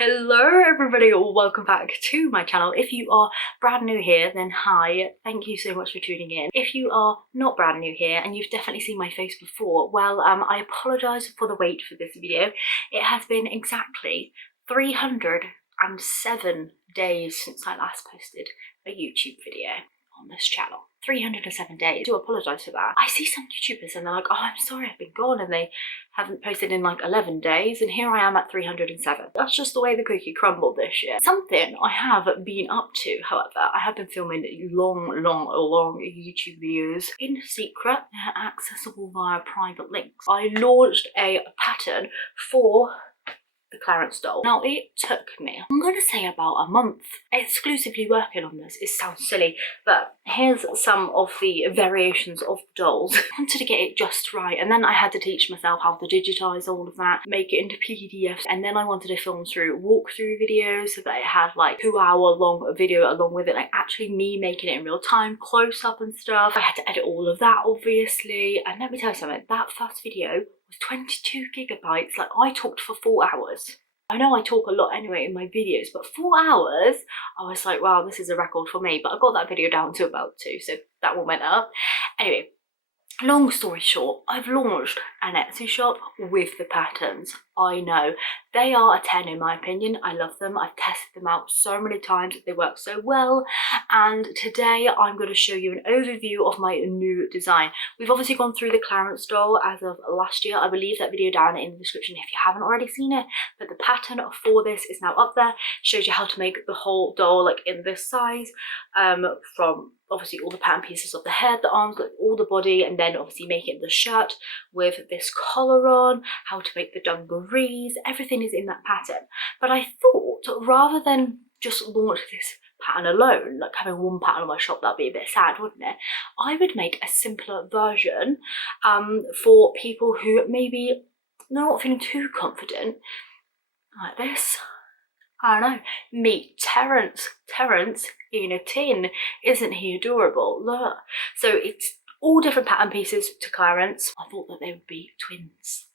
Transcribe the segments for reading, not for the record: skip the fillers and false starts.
Hello everybody, welcome back to my channel. If you are brand new here, then hi, thank you so much for tuning in. If you are not brand new here and you've definitely seen my face before, well, I apologise for the wait for this video. It has been exactly 307 days since I last posted a YouTube video on this channel. 307 days. I do apologise for that. I see some YouTubers and they're like, oh, I'm sorry, I've been gone, and they haven't posted in like 11 days, and here I am at 307. That's just the way the cookie crumbled this year. Something I have been up to, however, I have been filming long YouTube videos in secret. They're accessible via private links. I launched a pattern for the Clarence doll. Now, it took me, I'm gonna say about a month exclusively working on this. It sounds silly, but here's some of the variations of the dolls. I wanted to get it just right, and then I had to teach myself how to digitize all of that, make it into PDFs, and then I wanted to film through walkthrough videos so that it had like 2-hour long video along with it, like actually me making it in real time, close up and stuff. I had to edit all of that, obviously, and let me tell you something, that first video was 22 gigabytes. Like, I talked for 4 hours. I know I talk a lot anyway in my videos, but 4 hours, I was like, wow, this is a record for me. But I got that video down to about 2, so that one went up. Anyway, long story short, I've launched an Etsy shop with the patterns. I know, they are a 10 in my opinion. I love them. I've tested them out so many times. They work so well. And today I'm going to show you an overview of my new design. We've obviously gone through the Clarence doll as of last year. I will leave that video down in the description if you haven't already seen it. But the pattern for this is now up there. It shows you how to make the whole doll like in this size, from obviously all the pattern pieces of the head, the arms, like all the body, and then obviously making the shirt with this collar on, how to make the dungarees, everything is in that pattern. But I thought, rather than just launch this pattern alone, like having one pattern on my shop, that'd be a bit sad, wouldn't it? I would make a simpler version for people who maybe not feeling too confident, like this. I don't know, meet Terence. Terence in a tin. Isn't he adorable? Look. So it's all different pattern pieces to Clarence. I thought that they would be twins.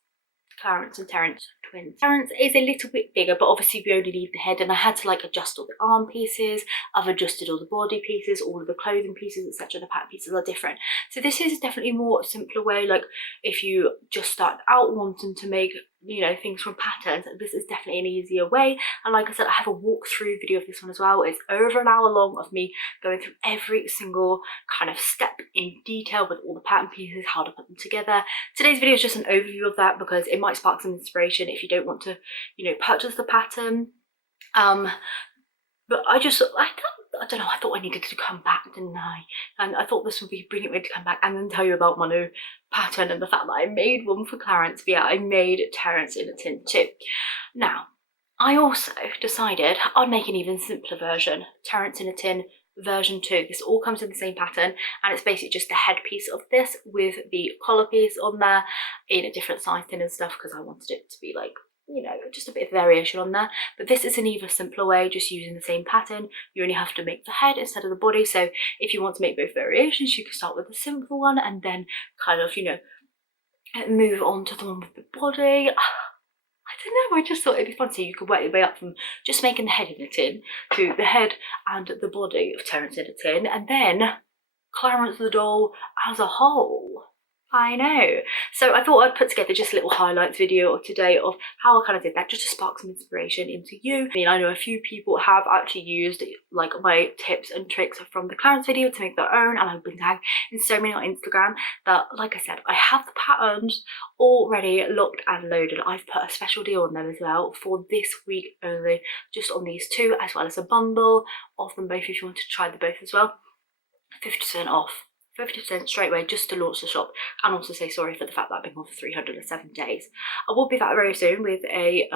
Clarence and Terence, twins. Terence is a little bit bigger, but obviously we only need the head, and I had to like adjust all the arm pieces. I've adjusted all the body pieces, all of the clothing pieces, etc. The pattern pieces are different. So this is definitely more a simpler way. Like if you just start out wanting to make, you know, things from patterns, this is definitely an easier way. And like I said, I have a walkthrough video of this one as well. It's over an hour long of me going through every single kind of step in detail with all the pattern pieces, how to put them together. Today's video is just an overview of that because it might spark some inspiration if you don't want to, you know, purchase the pattern. But I don't know, I thought I needed to come back, didn't I? And I thought this would be a brilliant way to come back and then tell you about my new pattern and the fact that I made one for Clarence. But yeah, I made Terence in a tin too. Now, I also decided I'd make an even simpler version, Terence in a tin version 2. This all comes in the same pattern, and it's basically just the headpiece of this with the collar piece on there in a different size tin and stuff, because I wanted it to be like, you know, just a bit of variation on there. But this is an even simpler way, just using the same pattern. You only have to make the head instead of the body. So if you want to make both variations, you can start with the simple one and then kind of, you know, move on to the one with the body. I don't know, I just thought it'd be fun. So you could work your way up from just making the head in a tin to the head and the body of Terence in a tin, and then Clarence the doll as a whole. I know. So I thought I'd put together just a little highlights video today of how I kind of did that, just to spark some inspiration into you. I mean, I know a few people have actually used like my tips and tricks from the Clarence video to make their own, and I've been tagged in so many on Instagram that, like I said, I have the patterns already locked and loaded. I've put a special deal on them as well for this week only, just on these two, as well as a bundle of them both if you want to try them both as well. 50% off. 50% straight away, just to launch the shop, and also say sorry for the fact that I've been gone for 307 days. I will be back very soon with a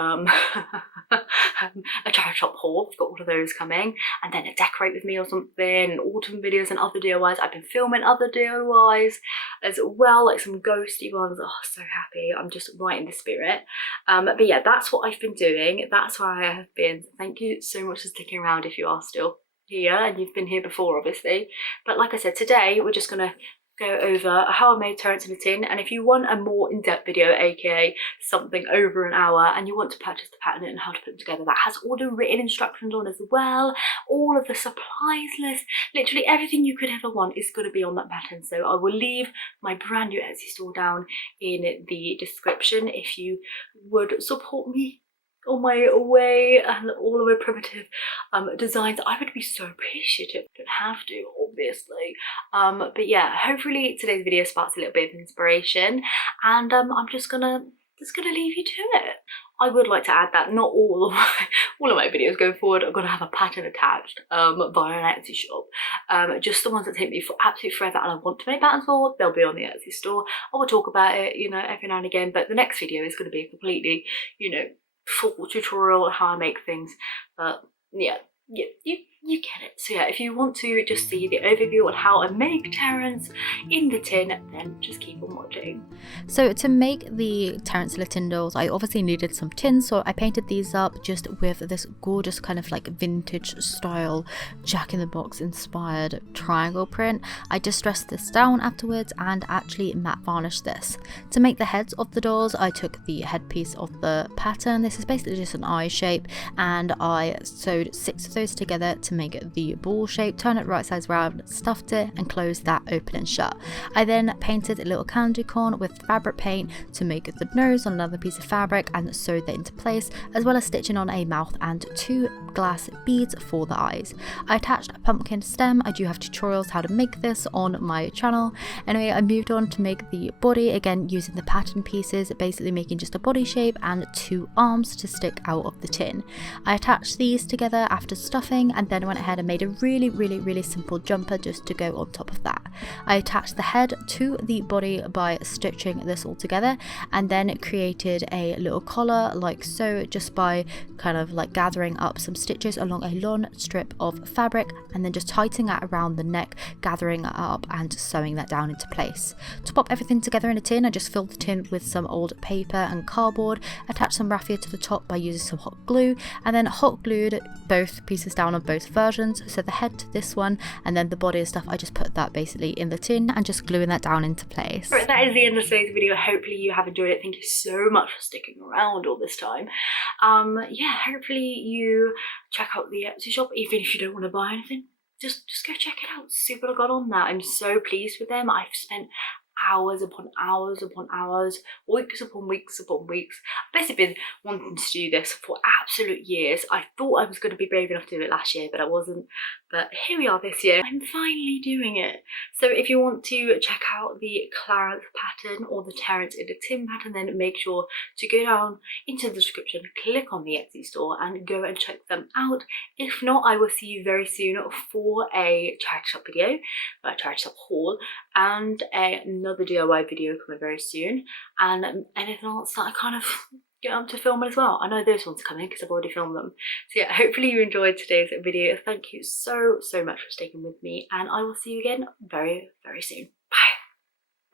a charity shop haul. I've got all of those coming, and then a decorate with me or something, autumn videos and other DIYs. I've been filming other DIYs as well, like some ghosty ones. Oh, so happy. I'm just right in the spirit. But yeah, that's what I've been doing. That's where I have been. Thank you so much for sticking around if you are still here and you've been here before, obviously. But like I said, today we're just gonna go over how I made turrets in a tin. And if you want a more in-depth video, aka something over an hour, and you want to purchase the pattern and how to put them together, that has all the written instructions on as well, all of the supplies list, literally everything you could ever want is going to be on that pattern. So I will leave my brand new Etsy store down in the description if you would support me on my way and all of my primitive designs. I would be so appreciative. Don't have to, obviously, but yeah, hopefully today's video sparks a little bit of inspiration, and I'm just gonna leave you to it. I would like to add that not all of my videos going forward are gonna have a pattern attached via an Etsy shop. Just the ones that take me for absolutely forever and I want to make patterns for, they'll be on the Etsy store. I will talk about it, you know, every now and again, but the next video is going to be a completely, you know, full tutorial on how I make things. But yeah, you get it. So yeah, if you want to just see the overview on how I make Terrence in the tin, then just keep on watching. So to make the Terrence in the tin dolls, I obviously needed some tin, so I painted these up just with this gorgeous kind of like vintage style Jack-in-the-Box inspired triangle print. I distressed this down afterwards and actually matte varnished this. To make the heads of the dolls, I took the headpiece of the pattern. This is basically just an eye shape, and I sewed 6 of those together to make the ball shape, turn it right sides round, stuffed it and closed that open and shut. I then painted a little candy corn with fabric paint to make the nose on another piece of fabric and sewed that into place, as well as stitching on a mouth and 2 glass beads for the eyes. I attached a pumpkin stem. I do have tutorials how to make this on my channel. Anyway, I moved on to make the body, again using the pattern pieces, basically making just a body shape and 2 arms to stick out of the tin. I attached these together after stuffing and then went ahead and made a really simple jumper just to go on top of that. I attached the head to the body by stitching this all together, and then created a little collar like so, just by kind of like gathering up some stitches along a long strip of fabric and then just tightening it around the neck, gathering it up and sewing that down into place. To pop everything together in a tin, I just filled the tin with some old paper and cardboard, attached some raffia to the top by using some hot glue, and then hot glued both pieces down on both versions, so the head to this one and then the body and stuff, I just put that basically in the tin and just gluing that down into place. Right, that is the end of today's video. Hopefully you have enjoyed it. Thank you so much for sticking around all this time. Yeah, hopefully you check out the Etsy shop, even if you don't want to buy anything. Just go check it out. Super got on that. I'm so pleased with them. I've spent hours upon hours upon hours, weeks upon weeks upon weeks. I've basically been wanting to do this for absolute years. I thought I was going to be brave enough to do it last year, but I wasn't. But here we are this year. I'm finally doing it. So if you want to check out the Clarence pattern or the Terrence in the tin pattern, then make sure to go down into the description, click on the Etsy store and go and check them out. If not, I will see you very soon for a charity shop video, a charity shop haul, and another DIY video coming very soon, and anything else that I kind of get on to filming as well. I know those ones are coming because I've already filmed them. So yeah, hopefully you enjoyed today's video. Thank you so much for sticking with me, and I will see you again very soon. Bye.